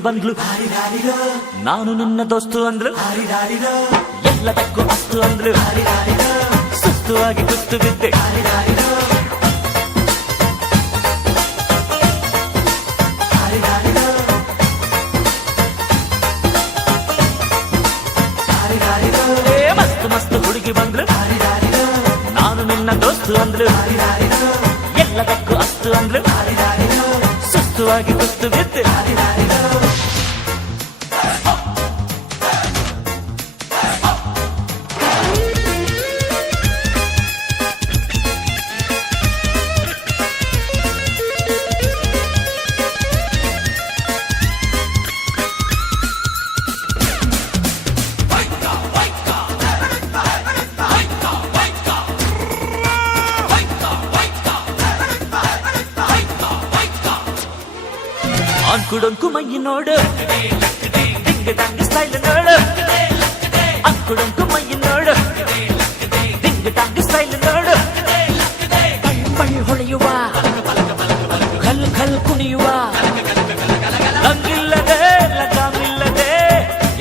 ಹುಡುಗಿ ಬಂದ್ಲು, ನಾನು ನಿನ್ನ ದೋಸ್ತು ಅಂದ್ಲು, ಎಲ್ಲದಕ್ಕೂ ಅಸ್ತು ಅಂದ್ಲು, ಸುಸ್ತುವಾಗಿ ಕುಸ್ತು ಬಿದ್ದೆ. ಮಸ್ತು ಮಸ್ತು ಹುಡುಗಿ ಬಂದ್ಲು, ನಾನು ನಿನ್ನ ದೋಸ್ತು ಅಂದ್ಲು, ಎಲ್ಲದಕ್ಕೂ ಅಸ್ತು ಅಂದ್ಲು, ಸುಸ್ತುವಾಗಿ ಕುಸ್ತು ಬಿದ್ದೆ. ಅಂಕುಡೊಂಕು ಮೈ ನೋಡು, ದಿಂಗ ದಂಗ ಸ್ಟೈಲ್ ನೋಡು, ಅಂಕುಡೊಂಕು ಮೈ ನೋಡು, ದಿಂಗ ದಂಗ ಸ್ಟೈಲ್ ನೋಡು, ಪಳ್ ಹೊಳೆಯುವ, ಖಲ್ ಖಲ್ ಕುಣಿಯುವ, ಲಂಗಿಲ್ಲದೆ ಲಗಾಮಿಲ್ಲದೆ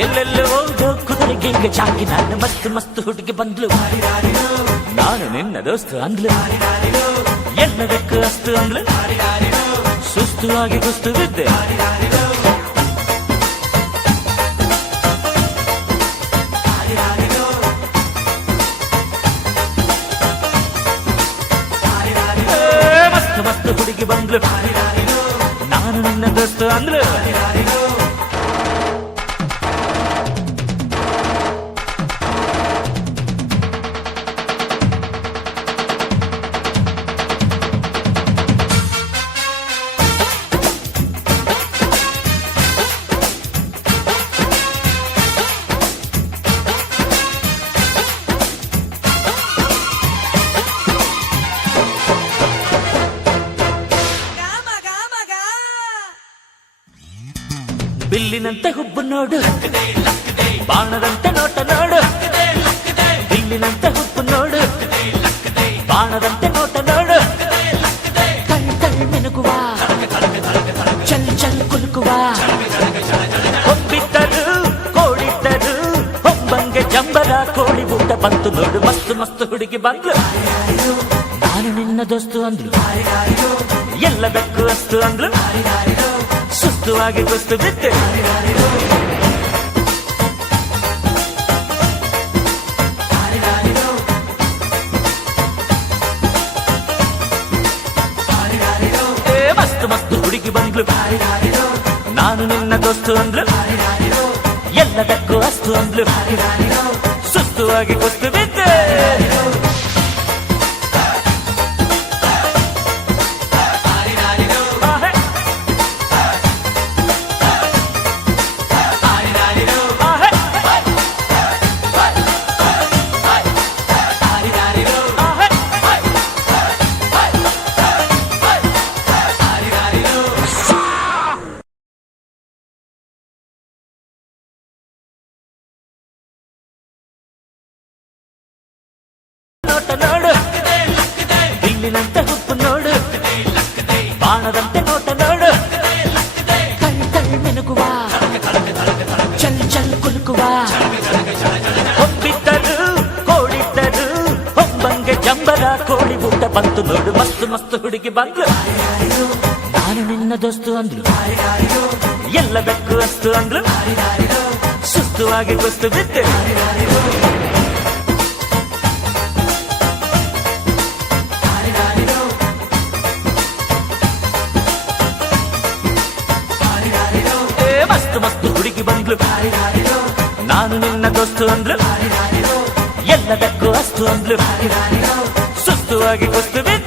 ಎಲ್ಲೆಲ್ಲ ಹೋಗೋ ಕುದುರೆಗೆ ಈಗ ಜಾಗಿ. ನಾನು ಮಸ್ತ್ ಮಸ್ತ್ ಹುಡುಗಿ ಬಂದ್ಲು, ನಾನು ನಿನ್ನ ದೋಸ್ತು ಅಂದ್ಲು, ಎಲ್ಲದಕ್ಕೂ ಅಸ್ತು ಅಂದ್ಲು, ಸುಸ್ತುವಾಗಿ ಕುಸ್ತು ಬಿದ್ದೆ. ಮಸ್ತ್ ಮಸ್ತ್ ಹುಡುಗಿ ಬಂದ್ಲು, ನಾನು ನಿನ್ನ ದೋಸ್ತು ಅಂದ್ಲು. ಬಿಲ್ಲಿನಂತೆ ಹುಬ್ಬು ನೋಡು, ಬಾಣದಂತೆ ನೋಟ ನೋಡು, ಬಿಲ್ಲಿನಂತೆ ಹುಬ್ಬು ನೋಡು, ಬಾಣದಂತೆ ನೋಟ ನೋಡು, ಕಣ್ ಕಣ್ ಮಿನುಗುವ, ಚಲ್ ಚಲ್ ಕುಲುಕುವ, ಹೊಬ್ಬಿದ್ದರು ಕೋಳಿದ್ದರು ಹೊಂಬಂಗೆ ಜಂಬರ ಕೋಳಿ ಊಟ ಬಂತು ನೋಡು. ಮಸ್ತ್ ಮಸ್ತ್ ಹುಡುಗಿ ಬಂದ್ಲು, ನಾನು ನಿನ್ನ ದೋಸ್ತು ಅಂದ್ಲು, ಎಲ್ಲದಕ್ಕೂ ಅಸ್ತು ಅಂದ್ಲು, ಸುಸ್ತುವಾಗಿ ಕುಸ್ತು ಬಿದ್ದೆ. ಮಸ್ತ್ ಮಸ್ತ್ ಹುಡುಗಿ ಬಂದ್ಲು, ನಾನು ನಿನ್ನ ದೋಸ್ತು ಅಂದ್ಲು, ಎಲ್ಲದಕ್ಕೂ ಅಸ್ತು ಅಂದ್ಲು, ಸುಸ್ತುವಾಗಿ ಕುಸ್ತು ಬಿದ್ದೆ. ನೋಟ ನೋಡು, ಬಿಲ್ಲಿನಂತೆ ಹುಬ್ಬು ನೋಡು, ಬಾಣದಂತೆ ನೋಟ ನೋಡು, ಕಣ್ ಕಣ್ ಮಿನುಗುವ, ಚಲ್ ಚಲ್ ಕುಲುಕುವ, ಹೊಬ್ಬಿದ್ದರು ಕೋಳಿದ್ದರು ಹೊಂಬಂಗೆ ಜಂಬರ ಕೋಳಿ ಊಟ ಬಂತು ನೋಡು. ಮಸ್ತ್ ಮಸ್ತ್ ಹುಡುಗಿ ಬಂದ್ಲು, ನಾನು ನಿನ್ನ ದೋಸ್ತು ಅಂದ್ಲು, ಎಲ್ಲದಕ್ಕೂ ಅಸ್ತು ಅಂದ್ಲು, ಸುಸ್ತುವಾಗಿ ಕುಸ್ತು ಬಿದ್ದೆ. ಮಸ್ತ್ ಮಸ್ತ್ ಹುಡುಗಿ ಬಂದ್ಲು, ನಾನು ನಿನ್ನ ದೋಸ್ತು ಅಂದ್ಲು, ಎಲ್ಲದಕ್ಕೂ ಅಸ್ತು ಅಂದ್ಲು, ಸುಸ್ತುವಾಗಿ ಕುಸ್ತು ಬಿದ್ದೆ.